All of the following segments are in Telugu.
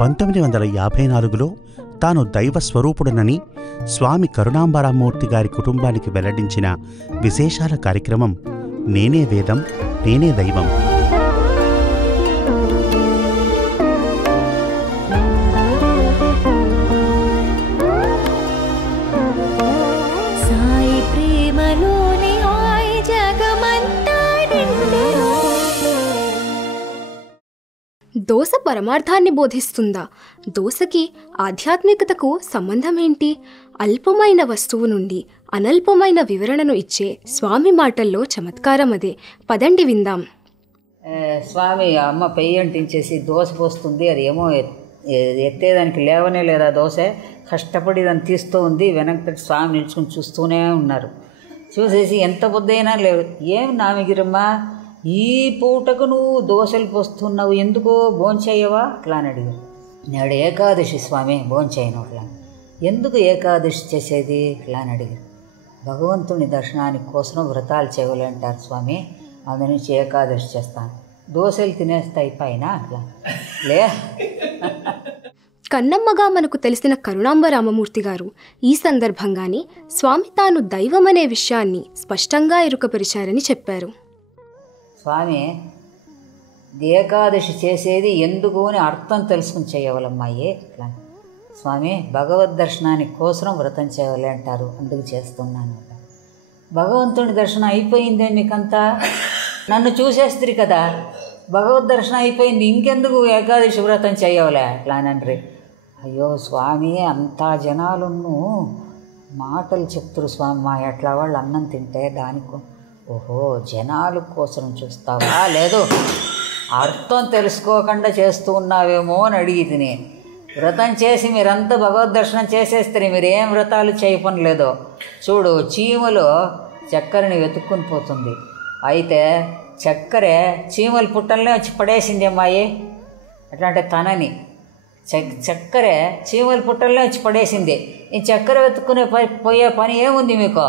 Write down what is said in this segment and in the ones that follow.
1954లో తాను దైవ స్వరూపుడనని స్వామి కరుణాంబరామూర్తి గారి కుటుంబానికి వెల్లడించిన విశేషాల కార్యక్రమం నేనే వేదం నేనే దైవం. దోస పరమార్థాన్ని బోధిస్తుందా? దోసకి ఆధ్యాత్మికతకు సంబంధమేంటి? అల్పమైన వస్తువు నుండి అనల్పమైన వివరణను ఇచ్చే స్వామి మాటల్లో చమత్కారం అదే. పదండి విందాం. స్వామి అమ్మ పెయ్యి అంటించేసి దోశ పోస్తుంది. అది ఏమో ఎత్తేదానికి లేవనే లేదా దోశ. కష్టపడి దాన్ని తీస్తూ ఉంది. వెనక్కి స్వామి నిల్చుకుని చూస్తూనే ఉన్నారు. చూసేసి ఎంత బుద్ధైనా లేవు. ఏం నామిగిరమ్మా, ఈ పూటకు నువ్వు దోశలు పోస్తున్నావు, ఎందుకో భోంచేయవా అట్లా అని అడిగారు. నేడు ఏకాదశి స్వామి, భోంచేయను అట్లా. ఎందుకు ఏకాదశి చేసేది అట్లా అని అడిగారు. భగవంతుని దర్శనానికి కోసం వ్రతాలు చేయలే అంటారు స్వామి, అందు నుంచి ఏకాదశి చేస్తాను. దోశలు తినేస్తాయి పైన అట్లా లే. కన్నమ్మగా మనకు తెలిసిన కరుణాంబరామమూర్తి గారు ఈ సందర్భంగానే స్వామి తాను దైవమనే విషయాన్ని స్పష్టంగా ఎరుకపరిచారని చెప్పారు. స్వామి ఏకాదశి చేసేది ఎందుకు అని అర్థం తెలుసుకుని చేయవలమ్మాయి అట్లా. స్వామి భగవద్ దర్శనానికి కోసం వ్రతం చేయాలి అంటారు, అందుకు చేస్తున్నాను. భగవంతుని దర్శనం అయిపోయిందే మీకంతా, నన్ను చూసేస్తుంది కదా, భగవద్ దర్శనం అయిపోయింది, ఇంకెందుకు ఏకాదశి వ్రతం చేయవలే అట్లా అని. అయ్యో స్వామి, అంతా జనాలను మాటలు చెప్తురు స్వామి, మా ఎట్లా వాళ్ళు అన్నం తింటే దానికి. ఓహో, జనాల కోసం చూస్తావా? లేదు, అర్థం తెలుసుకోకుండా చేస్తూ ఉన్నావేమో అని అడిగి తిని. వ్రతం చేసి మీరంతా భగవద్ దర్శనం చేసేస్తే మీరేం వ్రతాలు చేయపని లేదో. చూడు, చీమలు చక్కెరని వెతుక్కుని పోతుంది, అయితే చక్కెర చీమల పుట్టలనే వచ్చి పడేసింది అమ్మాయి. ఎట్లా అంటే తనని చక్కెర చీమల పుట్టలనే వచ్చి పడేసింది. ఈ చక్కెర వెతుక్కునే పోయే పని ఏముంది మీకు?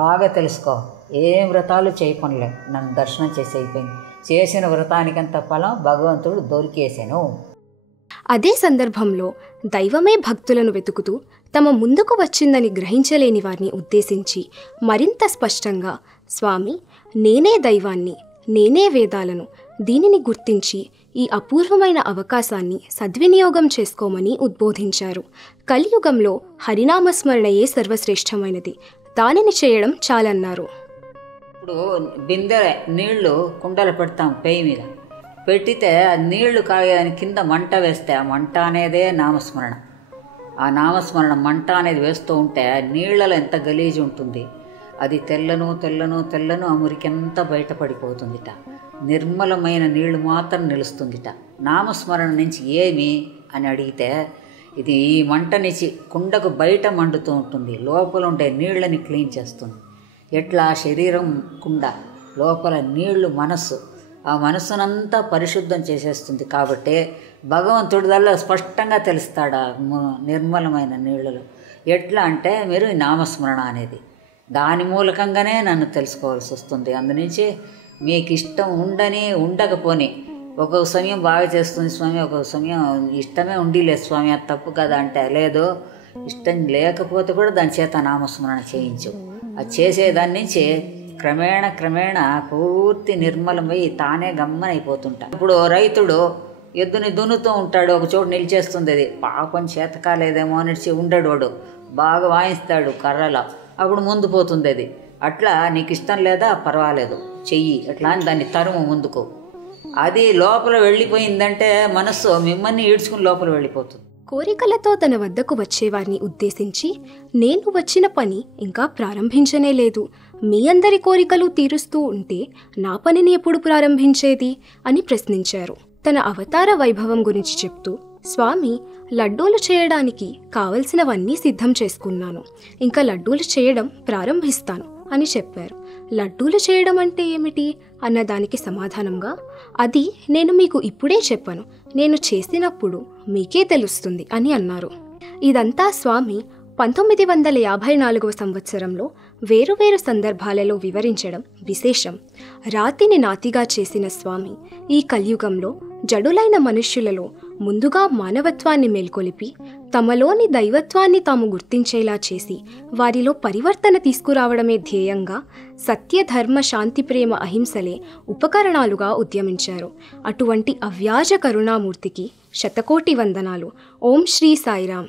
బాగా తెలుసుకో, ఏం వ్రతాలు చేయపనిలే, నన్ను దర్శనం చేసి అయిపోయింది. చేసిన వ్రతానికంత ఫలం భగవంతుడు దొరికేసాను. అదే సందర్భంలో దైవమే భక్తులను వెతుకుతూ తమ ముందుకు వచ్చిందని గ్రహించలేని వారిని ఉద్దేశించి మరింత స్పష్టంగా స్వామి నేనే దైవాన్ని నేనే వేదాలను, దీనిని గుర్తించి ఈ అపూర్వమైన అవకాశాన్ని సద్వినియోగం చేసుకోమని ఉద్బోధించారు. కలియుగంలో హరినామస్మరణయే సర్వశ్రేష్టమైనది, దానిని చేయడం చాలన్నారు. ఇప్పుడు బిందె నీళ్లు కుండలు పెడతాం, పెయ్యి మీద పెట్టితే ఆ నీళ్లు కాగేదాని కింద మంట వేస్తే ఆ మంట అనేదే నామస్మరణ. ఆ నామస్మరణ మంట అనేది వేస్తూ ఉంటే నీళ్లలో ఎంత గలీజు ఉంటుంది, అది తెల్లను తెల్లను తెల్లను ఆ మురికెంత బయటపడిపోతుందిట. నిర్మలమైన నీళ్లు మాత్రం నిలుస్తుందిట. నామస్మరణ నుంచి ఏమి అని అడిగితే, ఇది ఈ మంట నుంచి కుండకు బయట మండుతూ ఉంటుంది, లోపల ఉండే నీళ్ళని క్లీన్ చేస్తుంది. ఎట్లా శరీరం కుండ, లోపల నీళ్లు మనస్సు, ఆ మనస్సునంతా పరిశుద్ధం చేసేస్తుంది. కాబట్టి భగవంతుడి దల్లా స్పష్టంగా తెలుస్తాడు ఆ నిర్మలమైన నీళ్ళలో. ఎట్లా అంటే మీరు ఈ నామస్మరణ అనేది దాని మూలకంగానే నన్ను తెలుసుకోవాల్సి వస్తుంది. అందునుంచి మీకు ఇష్టం ఉండని ఉండకపోని, ఒక్కొక్క సమయం బాగా చేస్తుంది స్వామి, ఒక్కొక్క సమయం ఇష్టమే ఉండిలేదు స్వామి, అది తప్పు కదా అంటే, లేదు, ఇష్టం లేకపోతే కూడా దాని చేత నామస్మరణ చేయించు. అది చేసేదాని నుంచి క్రమేణ క్రమేణ పూర్తి నిర్మలమై తానే గమ్మనైపోతుంటా. ఇప్పుడు రైతుడు ఎద్దుని దున్నుతూ ఉంటాడు, ఒక చోటు నిలిచేస్తుంది, అది పాపం చేత కాలేదేమో అనేసి ఉండడు వాడు, బాగా వాయిస్తాడు కర్రలా, అప్పుడు ముందు పోతుంది అది. అట్లా నీకు ఇష్టం లేదా పర్వాలేదు చెయ్యి అట్లా అని దాన్ని తరుము ముందుకు. అది లోపల వెళ్ళిపోయిందంటే మనస్సు మిమ్మల్ని ఈడ్చుకుని లోపల వెళ్ళిపోతుంది. కోరికలతో తన వద్దకు వచ్చేవారిని ఉద్దేశించి, నేను వచ్చిన పని ఇంకా ప్రారంభించనే లేదు, మీ అందరి కోరికలు తీరుస్తూ ఉంటే నా పనిని ఎప్పుడు ప్రారంభించేది అని ప్రశ్నించారు. తన అవతార వైభవం గురించి చెప్తూ, స్వామి లడ్డూలు చేయడానికి కావలసినవన్నీ సిద్ధం చేసుకున్నాను, ఇంకా లడ్డూలు చేయడం ప్రారంభిస్తాను అని చెప్పారు. లడ్డూలు చేయడం అంటే ఏమిటి అన్నదానికి సమాధానంగా, అది నేను మీకు ఇప్పుడే చెప్పను, నేను చేసినప్పుడు మీకే తెలుస్తుంది అని అన్నారు. ఇదంతా స్వామి 1954వ సంవత్సరంలో వేరువేరు సందర్భాలలో వివరించడం విశేషం. రాతిని నాతిగా చేసిన స్వామి ఈ కలియుగంలో జడులైన మనుష్యులలో ముందుగా మానవత్వాన్ని మేల్కొలిపి తమలోని దైవత్వాన్ని తాము గుర్తించేలా చేసి వారిలో పరివర్తన తీసుకురావడమే ధ్యేయంగా సత్య, ధర్మ, శాంతి, ప్రేమ, అహింసలే ఉపకరణాలుగా ఉద్యమించారు. అటువంటి అవ్యాజ కరుణామూర్తికి శతకోటి వందనాలు. ఓం శ్రీ సాయిరాం.